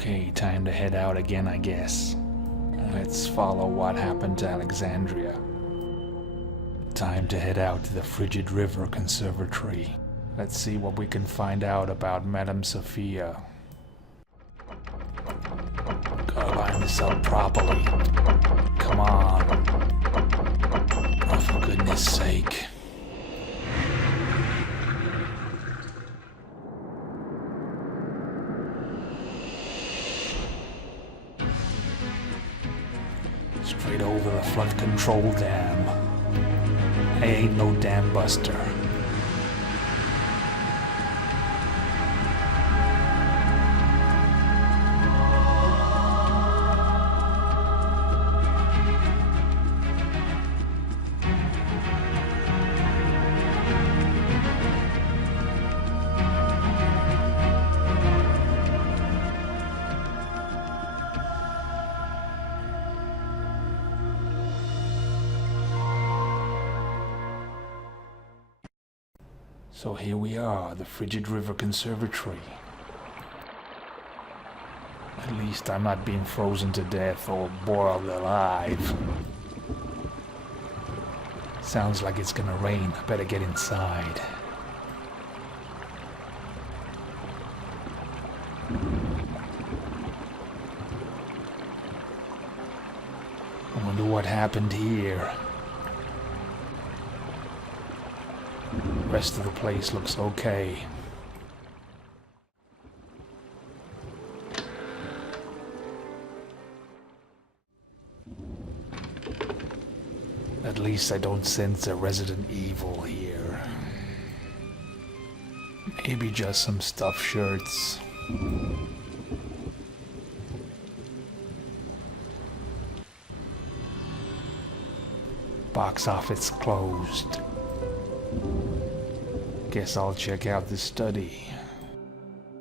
Okay, time to head out again, I guess. Let's follow what happened to Alexandria. Time to head out to the Frigid River Conservatory. Let's see what we can find out about Madame Sophia. Gotta line this up properly. Come on. Oh, for goodness sake. Straight over the flood control dam. I ain't no dam buster. So here we are, the Frigid River Conservatory. At least I'm not being frozen to death or boiled alive. Sounds like it's gonna rain. I better get inside. I wonder what happened here. Rest of the place looks okay. At least I don't sense a resident evil here. Maybe just some stuffed shirts. Box office closed. Guess I'll check out the study.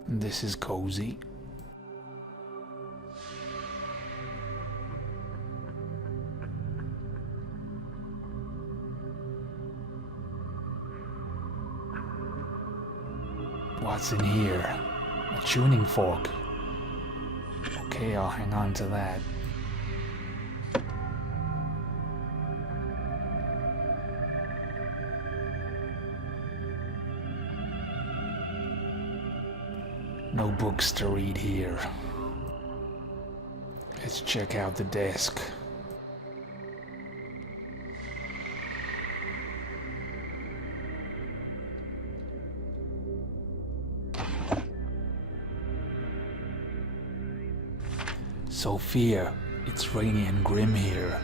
This is cozy. What's in here? A tuning fork. Okay, I'll hang on to that. No books to read here. Let's check out the desk. Sophia, it's rainy and grim here.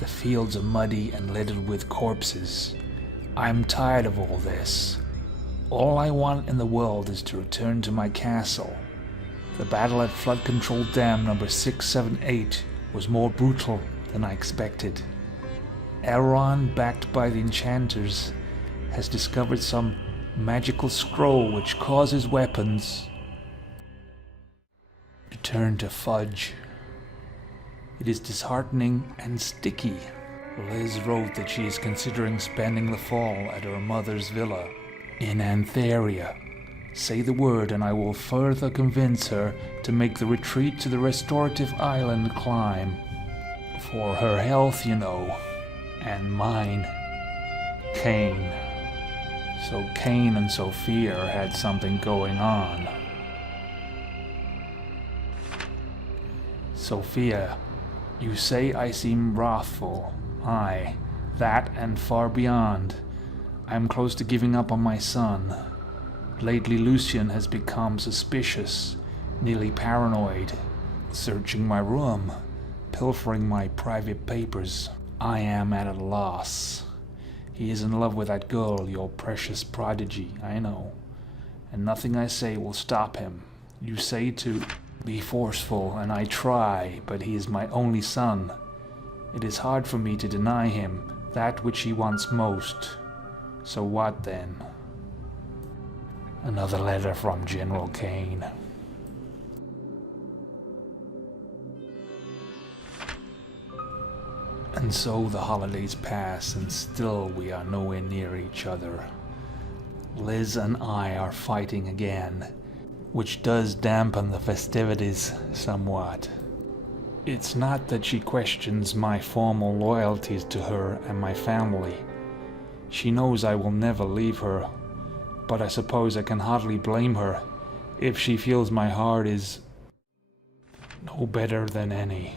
The fields are muddy and littered with corpses. I'm tired of all this. All I want in the world is to return to my castle. The battle at Flood Control Dam number 678 was more brutal than I expected. Elrond, backed by the enchanters, has discovered some magical scroll which causes weapons to turn to fudge. It is disheartening and sticky. Liz wrote that she is considering spending the fall at her mother's villa in Antheria. Say the word and I will further convince her to make the retreat to the restorative island climb. For her health, you know, and mine. Cain. So Cain and Sophia had something going on. Sophia, you say I seem wrathful. Aye, that and far beyond. I am close to giving up on my son. Lately Lucian has become suspicious, nearly paranoid, searching my room, pilfering my private papers. I am at a loss. He is in love with that girl, your precious prodigy, I know. And nothing I say will stop him. You say to be forceful, and I try, but he is my only son. It is hard for me to deny him that which he wants most. So what then? Another letter from General Cain. And so the holidays pass, and still we are nowhere near each other. Liz and I are fighting again. which does dampen the festivities somewhat. It's not that she questions my formal loyalties to her and my family. She knows I will never leave her, but I suppose I can hardly blame her if she feels my heart is no better than any.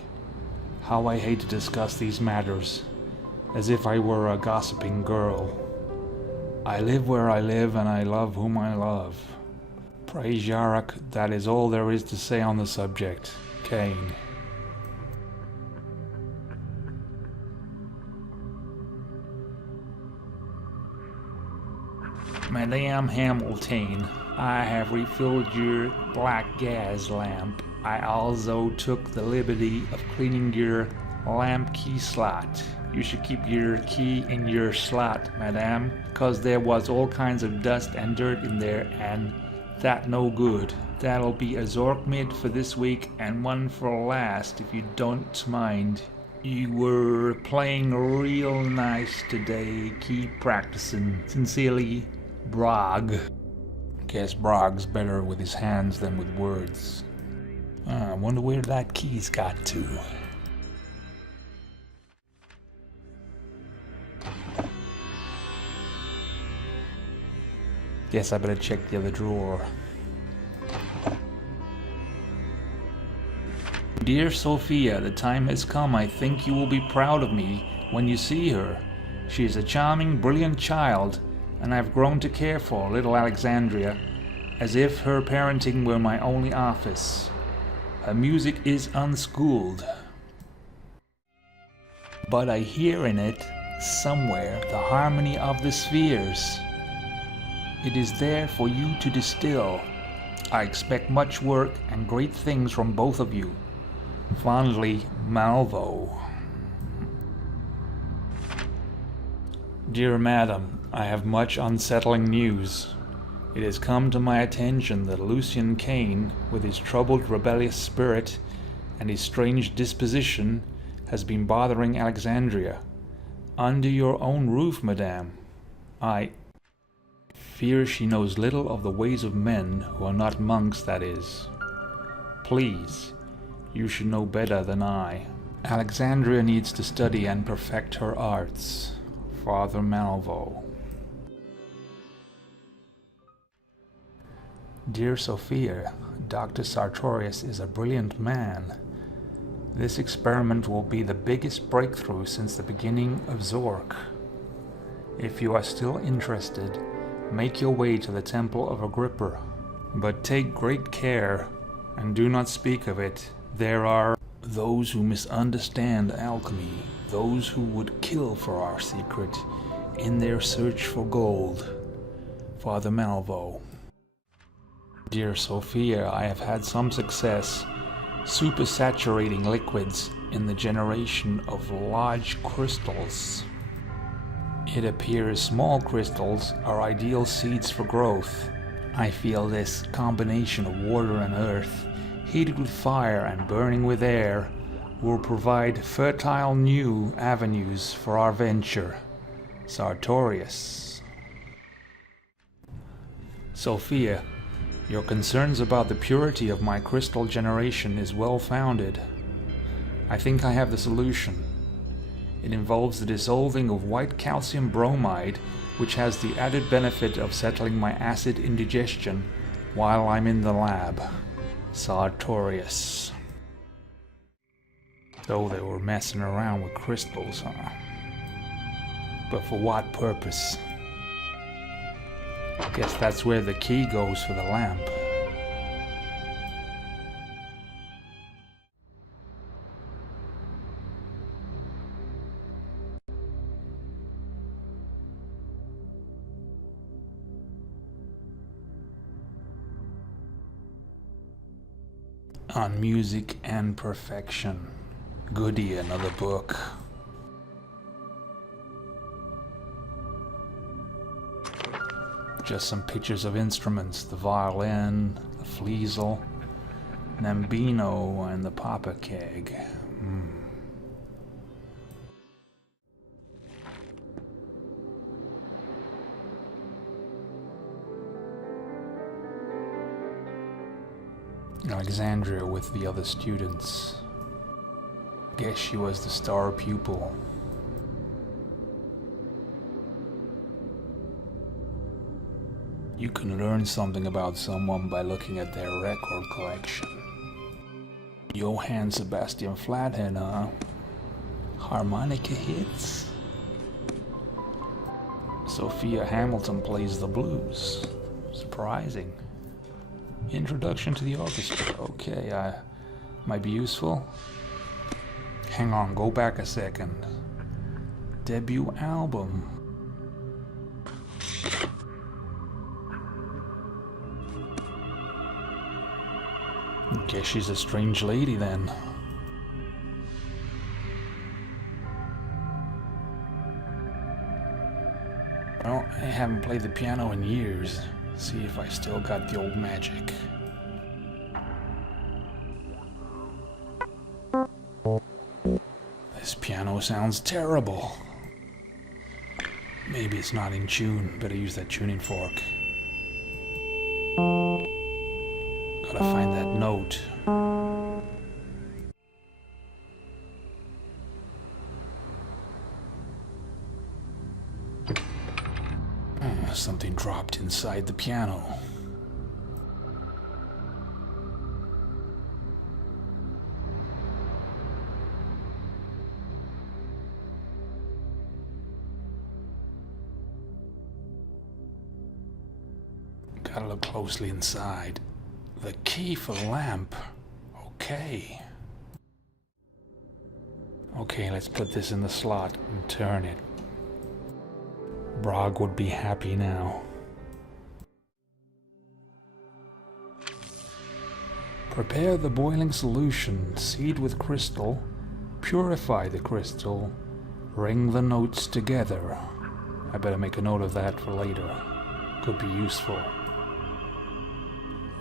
How I hate to discuss these matters, as if I were a gossiping girl. I live where I live, and I love whom I love. Praise Yarak, that is all there is to say on the subject. Kane. Madame Hamilton, I have refilled your black gas lamp. I also took the liberty of cleaning your lamp key slot. You should keep your key in your slot, madame, because there was all kinds of dust and dirt in there, and that no good. That'll be a Zork mid for this week and one for last, if you don't mind. You were playing real nice today. Keep practicing. Sincerely, Brog. Guess Brog's better with his hands than with words. I wonder where that key's got to. Guess I better check the other drawer. Dear Sophia, the time has come. I think you will be proud of me when you see her. She is a charming, brilliant child, and I've grown to care for little Alexandria, as if her parenting were my only office. Her music is unschooled, but I hear in it, somewhere, the harmony of the spheres. It is there for you to distill. I expect much work and great things from both of you. Fondly, Malvo. Dear Madam, I have much unsettling news. It has come to my attention that Lucian Kane, with his troubled rebellious spirit and his strange disposition, has been bothering Alexandria. Under your own roof, madame. I fear she knows little of the ways of men who are not monks, that is. Please, you should know better than I. Alexandria needs to study and perfect her arts. Father Malvo. Dear Sophia, Dr. Sartorius is a brilliant man. This experiment will be the biggest breakthrough since the beginning of Zork. If you are still interested, make your way to the Temple of Agrippa, but take great care and do not speak of it. There are those who misunderstand alchemy, those who would kill for our secret in their search for gold. Father Malvo. Dear Sophia, I have had some success supersaturating liquids in the generation of large crystals. It appears small crystals are ideal seeds for growth. I feel this combination of water and earth, heated with fire and burning with air, will provide fertile new avenues for our venture. Sartorius. Sophia, your concerns about the purity of my crystal generation is well founded. I think I have the solution. It involves the dissolving of white calcium bromide, which has the added benefit of settling my acid indigestion while I'm in the lab. Sartorius. Though they were messing around with crystals, huh? But for what purpose? Guess that's where the key goes for the lamp. On music and perfection. Goody, another book. Just some pictures of instruments, the violin, the fliesel, Nambino, and the papa keg. Alexandria with the other students. Guess she was the star pupil. You can learn something about someone by looking at their record collection. Johann Sebastian Flathead, huh? Harmonica hits? Sophia Hamilton plays the blues. Surprising. Introduction to the orchestra. Okay, might be useful. Hang on, go back a second. Debut album. Guess she's a strange lady then. Well, I haven't played the piano in years. See if I still got the old magic. This piano sounds terrible. Maybe it's not in tune. Better use that tuning fork. Gotta find that note. Something dropped inside the piano. Gotta look closely inside. The key for the lamp. Okay. Okay, let's put this in the slot and turn it. Brog would be happy now. Prepare the boiling solution, seed with crystal, purify the crystal, ring the notes together. I better make a note of that for later. Could be useful.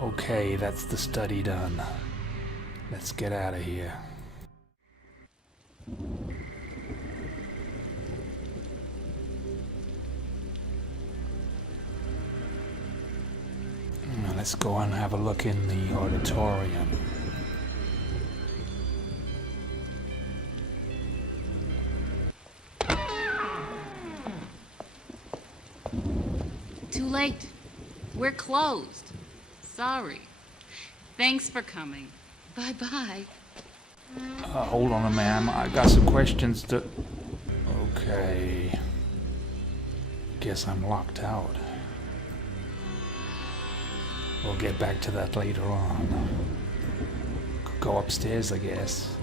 Okay, that's the study done. Let's get out of here. Let's go and have a look in the auditorium. Too late. We're closed. Sorry. Thanks for coming. Bye-bye. Hold on, ma'am. I got some questions to... Okay. Guess I'm locked out. We'll get back to that later on. Could go upstairs, I guess.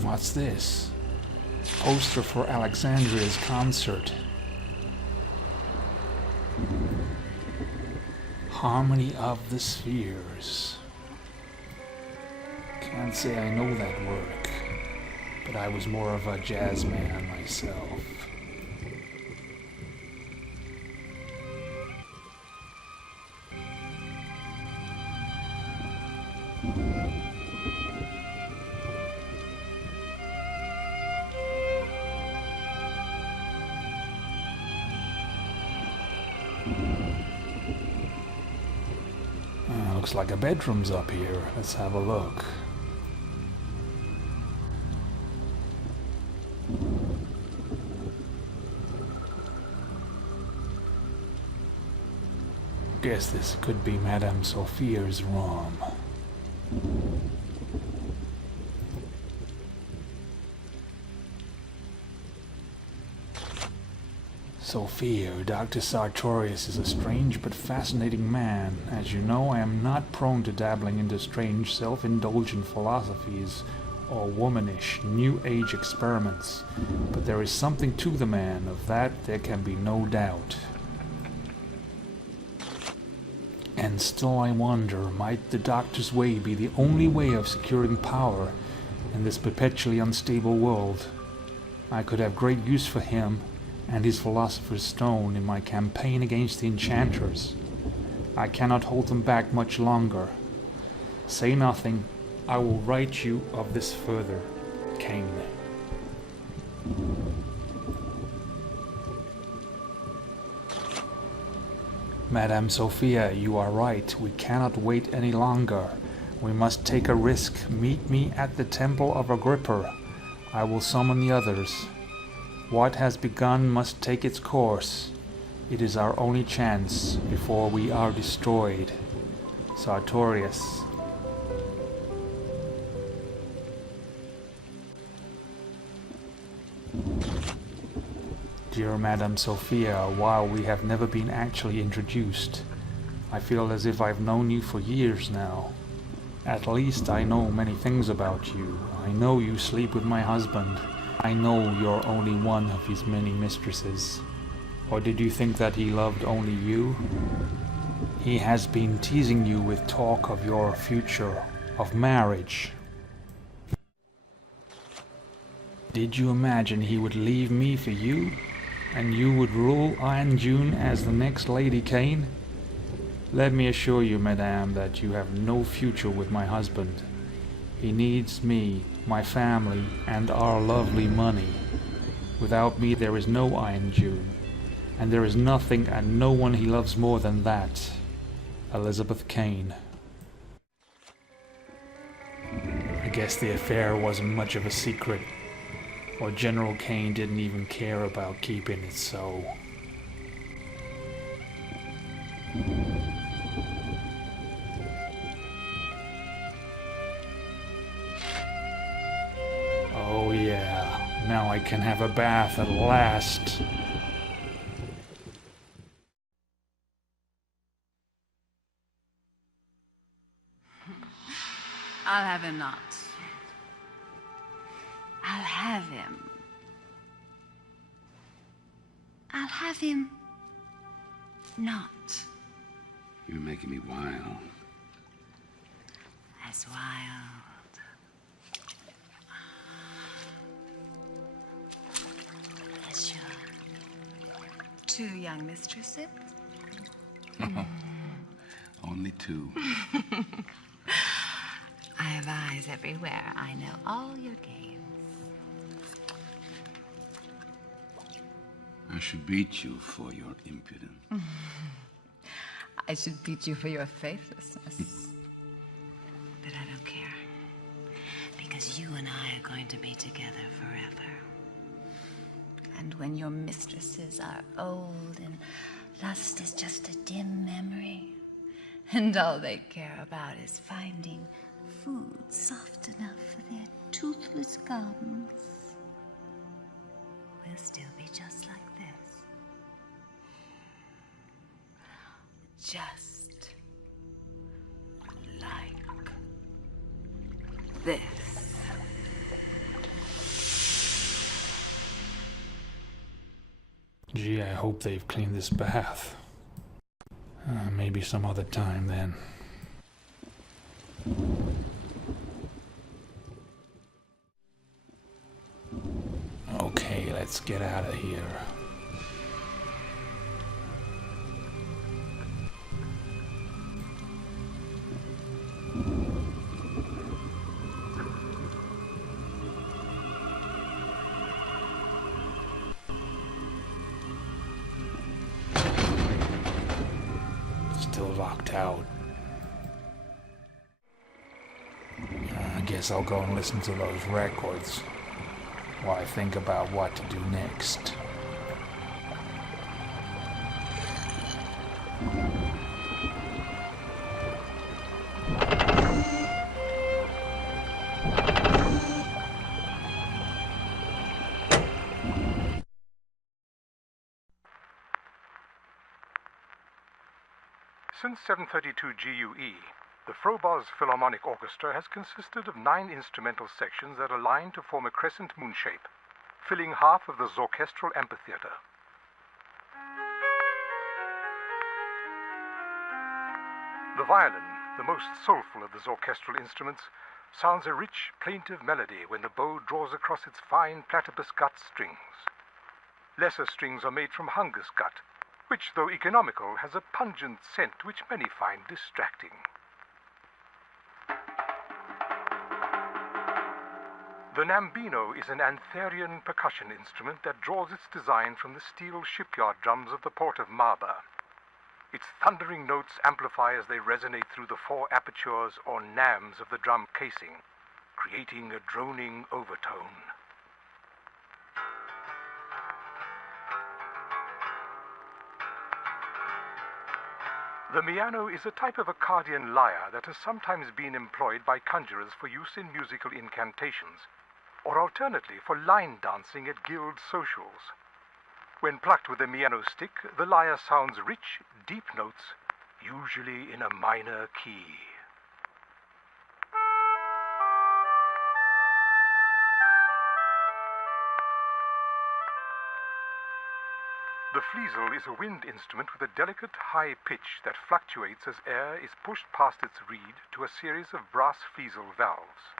What's this? Poster for Alexandria's concert. Harmony of the Spheres. Can't say I know that work, but I was more of a jazz man myself. Looks like a bedroom's up here. Let's have a look. Guess this could be Madame Sophia's room. Sophia, Dr. Sartorius is a strange but fascinating man. As you know, I am not prone to dabbling into strange, self-indulgent philosophies or womanish, new age experiments. But there is something to the man, of that there can be no doubt. And still I wonder, might the doctor's way be the only way of securing power in this perpetually unstable world? I could have great use for him and his philosopher's stone in my campaign against the enchanters. I cannot hold them back much longer. Say nothing. I will write you of this further. Kane. Madame Sophia, you are right. We cannot wait any longer. We must take a risk. Meet me at the Temple of Agrippa. I will summon the others. What has begun must take its course. It is our only chance before we are destroyed. Sartorius. Dear Madame Sophia, while we have never been actually introduced, I feel as if I've known you for years now. At least I know many things about you. I know you sleep with my husband. I know you're only one of his many mistresses. Or did you think that he loved only you? He has been teasing you with talk of your future, of marriage. Did you imagine he would leave me for you? And you would rule Iron June as the next Lady Kane? Let me assure you, madame, that you have no future with my husband. He needs me, my family, and our lovely money. Without me there is no Iron June, and there is nothing and no one he loves more than that. Elizabeth Kane. I guess the affair wasn't much of a secret. Or General Kane didn't even care about keeping it so. Oh yeah, now I can have a bath at last. I'll have him not. I'll have him. I'll have him not. You're making me wild. As wild. As your two young mistresses. Only two. I have eyes everywhere. I know all your games. I should beat you for your impudence. I should beat you for your faithlessness. But I don't care. Because you and I are going to be together forever. And when your mistresses are old and lust is just a dim memory, and all they care about is finding food soft enough for their toothless gums, we'll still be just like this. Just like this. Gee, I hope they've cleaned this bath. Maybe some other time then. Okay, let's get out of here. Still locked out. I guess I'll go and listen to those records while I think about what to do next. Since 732 GUE, the Frobos Philharmonic Orchestra has consisted of 9 instrumental sections that align to form a crescent moon shape, filling half of the Zorchestral amphitheater. The violin, the most soulful of the Zorchestral instruments, sounds a rich, plaintive melody when the bow draws across its fine platypus gut strings. Lesser strings are made from hungus gut, which, though economical, has a pungent scent which many find distracting. The Nambino is an Antherian percussion instrument that draws its design from the steel shipyard drums of the port of Maba. Its thundering notes amplify as they resonate through the four apertures or nams of the drum casing, creating a droning overtone. The miano is a type of Akkadian lyre that has sometimes been employed by conjurers for use in musical incantations, or alternately for line dancing at guild socials. When plucked with a miano stick, the lyre sounds rich, deep notes, usually in a minor key. The fliesel is a wind instrument with a delicate high pitch that fluctuates as air is pushed past its reed to a series of brass fliesel valves.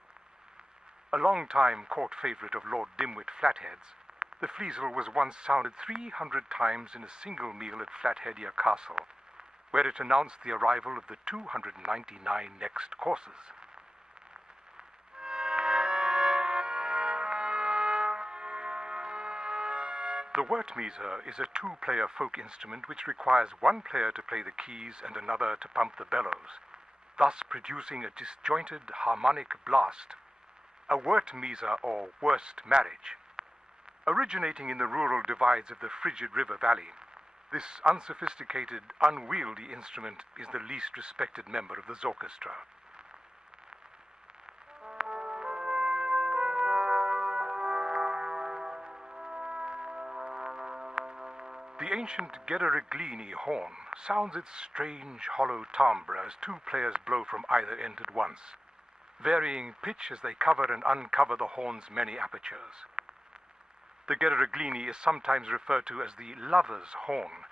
A long-time court favorite of Lord Dimwit Flathead's, the fliesel was once sounded 300 times in a single meal at Flatheadia Castle, where it announced the arrival of the 299 next courses. The Wurtmeser is a two-player folk instrument which requires one player to play the keys and another to pump the bellows, thus producing a disjointed harmonic blast, a Wurtmeser or worst marriage. Originating in the rural divides of the Frigid River Valley, this unsophisticated, unwieldy instrument is the least respected member of the Zorkestra. The ancient Gederiglini horn sounds its strange, hollow timbre as two players blow from either end at once, varying pitch as they cover and uncover the horn's many apertures. The Gederiglini is sometimes referred to as the lover's horn,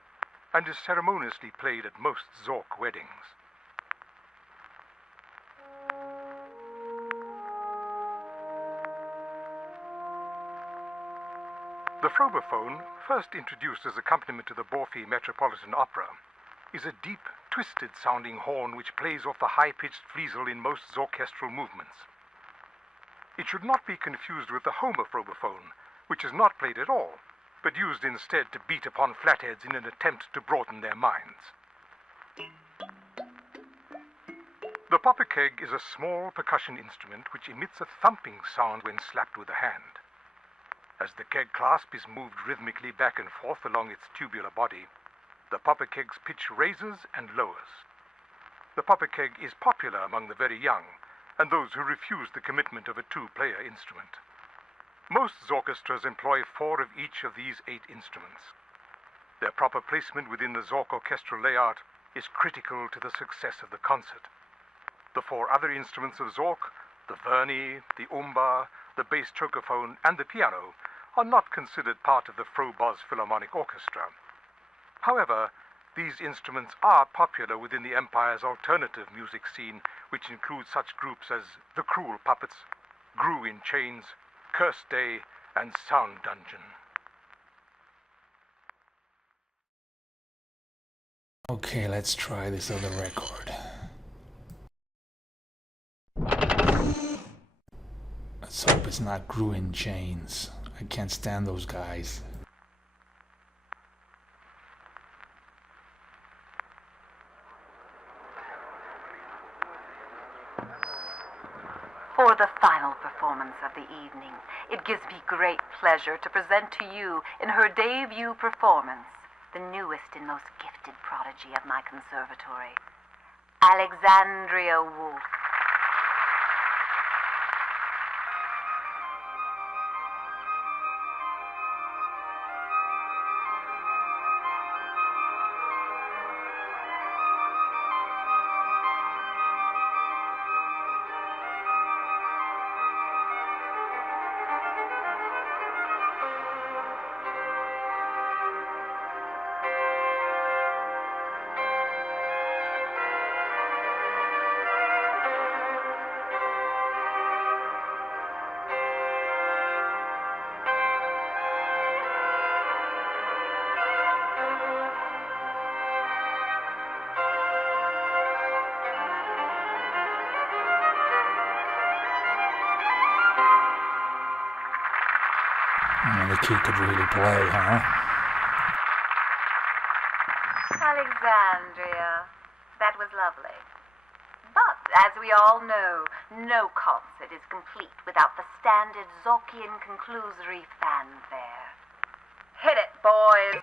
and is ceremoniously played at most Zork weddings. The frobophone, first introduced as accompaniment to the Borfi Metropolitan Opera, is a deep, twisted-sounding horn which plays off the high-pitched fliesel in most zorchestral movements. It should not be confused with the homofrobophone, which is not played at all, but used instead to beat upon flatheads in an attempt to broaden their minds. The poppykeg is a small percussion instrument which emits a thumping sound when slapped with a hand. As the keg clasp is moved rhythmically back and forth along its tubular body, the poppykeg's pitch raises and lowers. The poppykeg is popular among the very young and those who refuse the commitment of a two-player instrument. Most zorchestras employ 4 of each of these 8 instruments. Their proper placement within the Zork orchestral layout is critical to the success of the concert. The 4 other instruments of Zork, the verni, the umba, the bass chokeophone, and the piano, are not considered part of the Froboz Philharmonic Orchestra. However, these instruments are popular within the Empire's alternative music scene, which includes such groups as The Cruel Puppets, Gru in Chains, Cursed Day, and Sound Dungeon. Okay, let's try this other record. Let's hope it's not Gru in Chains. I can't stand those guys. For the final performance of the evening, it gives me great pleasure to present to you, in her debut performance, the newest and most gifted prodigy of my conservatory, Alexandria Wolf. Well, the kid could really play, huh? Alexandria, that was lovely. But, as we all know, no concert is complete without the standard Zorkian conclusory fanfare. Hit it, boys!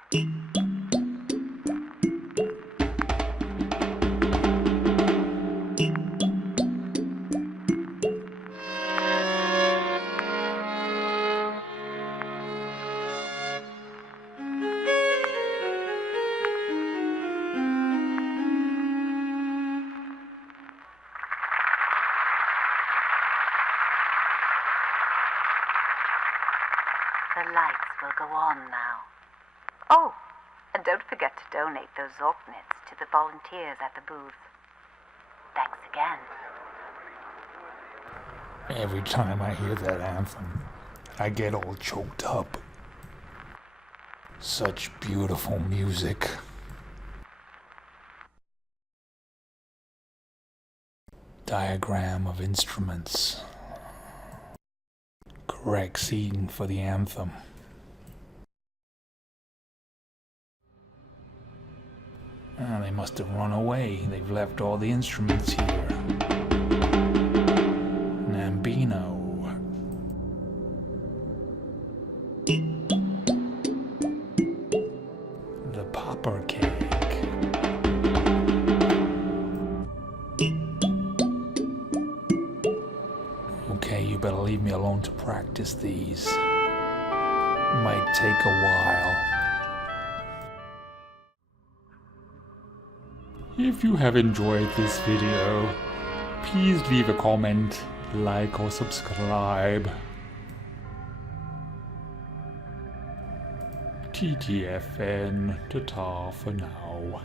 The lights will go on now. Oh, and don't forget to donate those Zork nets to the volunteers at the booth. Thanks again. Every time I hear that anthem, I get all choked up. Such beautiful music. Diagram of instruments. Correct scene for the anthem. Ah, they must have run away. They've left all the instruments here. Nambino. The popper cake. Okay, you better leave me alone to practice these. Might take a while. If you have enjoyed this video, please leave a comment, like or subscribe. TTFN, ta-ta for now.